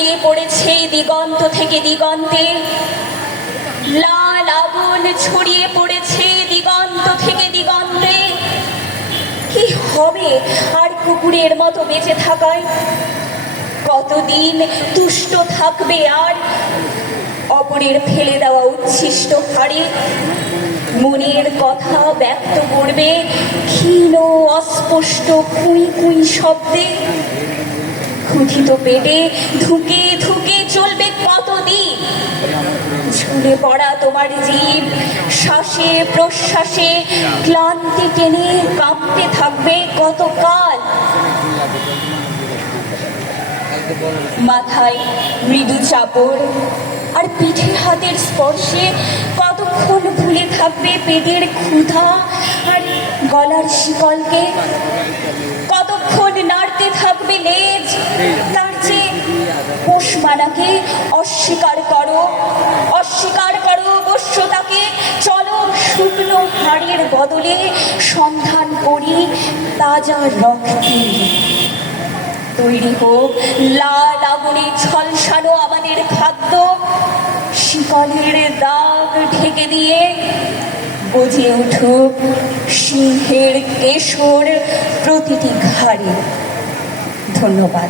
ছড়িয়ে পড়েছে দিগন্ত থেকে দিগন্তে, লাল আগুন ছড়িয়ে পড়েছে দিগন্ত থেকে দিগন্তে। কি হবে আর কুকুরের মতো বেঁচে থাকায়? কতদিন তুষ্ট থাকবে আর অপরের ফেলে দেওয়া উচ্ছিষ্ট হাড়ে? মনের কথা ব্যক্ত করবে ক্ষীণ অস্পষ্ট কুই কুই শব্দে। ক্ষুধিত পেটে ধুকে ধুকে চলবে কতদিন? ঝুলে পড়া তোমার জীব শ্বাসে প্রশ্বাসে ক্লান্তি টেনে কাঁপতে থাকবে কতকাল? মাথায় মৃদু চাপড় আর পিঠে হাতের স্পর্শে কতক্ষণ ভুলে থাকবে পেটের ক্ষুধা আর গলার শিকলকে? কতক্ষণ নাড়তে থাকবে লেজ? তার চেয়ে পোষমানাকে অস্বীকার করো, অস্বীকার করো বশ্যতাকে। চলো শুকনো হাড়ের বদলে সন্ধান করি তাজা রক্তের। তৈরি হোক লাল আগুনে ঝলসানো আমাদের খাদ্য, শিকলের দাগ ঢেকে দিয়ে বুঝে উঠুক সিংহের কেশর প্রতিটি ঘাড়ে। ধন্যবাদ।